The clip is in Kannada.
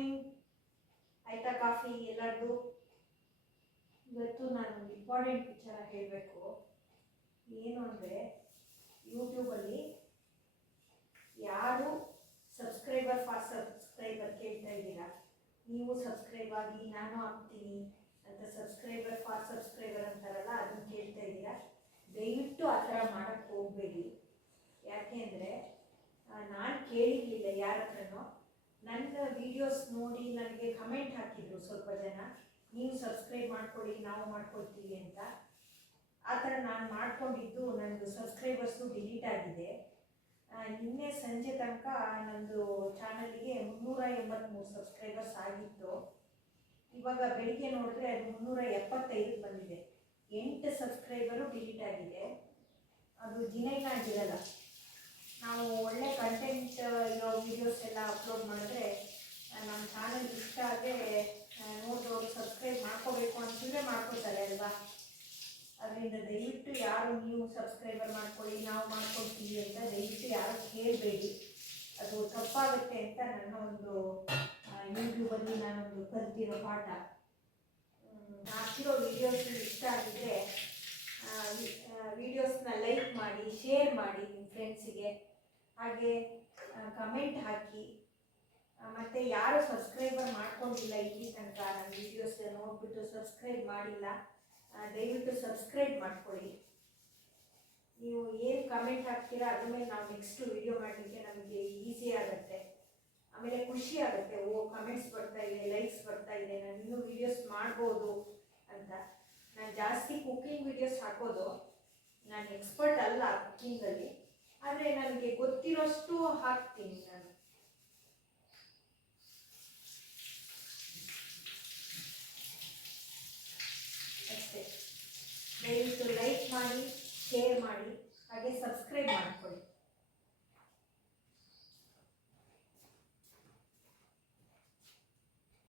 ಮಾರ್ನಿಂಗ್. ಆಯ್ತಾ ಕಾಫಿ ಎಲ್ಲರದು? ಇವತ್ತು ನಾನು ಒಂದು ಇಂಪಾರ್ಟೆಂಟ್ ವಿಚಾರ ಹೇಳಬೇಕು. ಏನು ಅಂದರೆ, ಯೂಟ್ಯೂಬಲ್ಲಿ ಯಾರು ಸಬ್ಸ್ಕ್ರೈಬರ್ ಫಾರ್ ಸಬ್ಸ್ಕ್ರೈಬರ್ ಕೇಳ್ತಾ ಇದ್ದೀರಾ, ನೀವು ಸಬ್ಸ್ಕ್ರೈಬ್ ಆಗಿ ನಾನು ಆಗ್ತೀನಿ ಅಂತ ಸಬ್ಸ್ಕ್ರೈಬರ್ ಫಾರ್ ಸಬ್ಸ್ಕ್ರೈಬರ್ ಅಂತಾರಲ್ಲ, ಅದನ್ನು ಕೇಳ್ತಾ ಇದ್ದೀರಾ. ದಯವಿಟ್ಟು ಆ ಥರ ಮಾಡೋಕ್ಕೆ ಹೋಗಬೇಡಿ. ಯಾಕೆ ಅಂದರೆ ನಾನು ಕೇಳಿರಲಿಲ್ಲ ಯಾರ ಹತ್ರನೋ. ನನ್ನ ವೀಡಿಯೋಸ್ ನೋಡಿ ನನಗೆ ಕಮೆಂಟ್ ಹಾಕಿದ್ರು ಸ್ವಲ್ಪ ಜನ, ನೀವು ಸಬ್ಸ್ಕ್ರೈಬ್ ಮಾಡ್ಕೊಳ್ಳಿ ನಾವು ಮಾಡ್ಕೊಳ್ತೀವಿ ಅಂತ. ಆ ಥರ ನಾನು ಮಾಡ್ಕೊಂಡಿದ್ದು ನನ್ನದು ಸಬ್ಸ್ಕ್ರೈಬರ್ಸು ಡಿಲೀಟ್ ಆಗಿದೆ. ನಿನ್ನೆ ಸಂಜೆ ತನಕ ನನ್ನದು ಚಾನಲ್ಗೆ 383 ಸಬ್ಸ್ಕ್ರೈಬರ್ಸ್ ಆಗಿತ್ತು. ಇವಾಗ ಬೆಳಿಗ್ಗೆ ನೋಡಿದ್ರೆ ಅದು 375 ಬಂದಿದೆ. 8 ಸಬ್ಸ್ಕ್ರೈಬರು ಡಿಲೀಟ್ ಆಗಿದೆ. ಅದು ದಿನೈನ ಆಗಿರಲ್ಲ. ನಾವು ಒಳ್ಳೆ ಕಂಟೆಂಟ್ ಇರೋ ವೀಡಿಯೋಸ್ ಎಲ್ಲ ಅಪ್ಲೋಡ್ ಮಾಡಿದ್ರೆ ನಮ್ಮ ಚಾನಲ್ ಇಷ್ಟ ಆದರೆ ನೋಡಿದವರು ಸಬ್ಸ್ಕ್ರೈಬ್ ಮಾಡ್ಕೋಬೇಕು ಅಂತಿದ್ರೆ ಮಾಡ್ಕೊಳ್ತಾರೆ ಅಲ್ವಾ. ಅದರಿಂದ ದಯವಿಟ್ಟು ಯಾರು ನೀವು ಸಬ್ಸ್ಕ್ರೈಬರ್ ಮಾಡ್ಕೊಳ್ಳಿ ನಾವು ಮಾಡ್ಕೊಳ್ತೀವಿ ಅಂತ ದಯವಿಟ್ಟು ಯಾರು ಕೇಳಬೇಡಿ. ಅದು ತಪ್ಪಾಗುತ್ತೆ ಅಂತ ನನ್ನ ಒಂದು ಯೂಟ್ಯೂಬಲ್ಲಿ ನಾನೊಂದು ಕಲ್ತಿರೋ ಪಾಠ. ಹಾಕಿರೋ ವೀಡಿಯೋಸ್ ಇಷ್ಟ ಆಗಿದ್ರೆ ವೀಡಿಯೋಸ್ನ ಲೈಕ್ ಮಾಡಿ, ಶೇರ್ ಮಾಡಿ ನಿಮ್ಮ ಫ್ರೆಂಡ್ಸಿಗೆ, ಹಾಗೆ ಕಮೆಂಟ್ ಹಾಕಿ. ಮತ್ತು ಯಾರು ಸಬ್ಸ್ಕ್ರೈಬರ್ ಮಾಡ್ಕೊಂಡಿಲ್ಲ ಇಲ್ಲಿ ತನಕ, ನನ್ನ ವೀಡಿಯೋಸ್ ನೋಡಿಬಿಟ್ಟು ಸಬ್ಸ್ಕ್ರೈಬ್ ಮಾಡಿಲ್ಲ, ದಯವಿಟ್ಟು ಸಬ್ಸ್ಕ್ರೈಬ್ ಮಾಡ್ಕೊಳ್ಳಿ. ನೀವು ಏನು ಕಮೆಂಟ್ ಹಾಕ್ತೀರಾ ಅದ್ರ ಮೇಲೆ ನಾವು ನೆಕ್ಸ್ಟ್ ವಿಡಿಯೋ ಮಾಡಲಿಕ್ಕೆ ನಮಗೆ ಈಸಿ ಆಗುತ್ತೆ. ಆಮೇಲೆ ಖುಷಿ ಆಗುತ್ತೆ, ಓ ಕಮೆಂಟ್ಸ್ ಬರ್ತಾ ಇದೆ, ಲೈಕ್ಸ್ ಬರ್ತಾ ಇದೆ, ನಾನು ಇನ್ನೂ ವೀಡಿಯೋಸ್ ಮಾಡ್ಬೋದು ಅಂತ. ನಾನು ಜಾಸ್ತಿ ಕುಕ್ಕಿಂಗ್ ವೀಡಿಯೋಸ್ ಹಾಕೋದು. ನಾನು ಎಕ್ಸ್ಪರ್ಟ್ ಅಲ್ಲ ಕುಕ್ಕಿಂಗಲ್ಲಿ, ಆದರೆ ನನಗೆ ಗೊತ್ತಿರೋಷ್ಟು ಹಾಕ್ತೀನಿ ನಾನು. ಅಷ್ಟೇ. ದಯವಿಟ್ಟು ಲೈಕ್ ಮಾಡಿ, ಶೇರ್ ಮಾಡಿ, ಹಾಗೆ ಸಬ್ಸ್ಕ್ರೈಬ್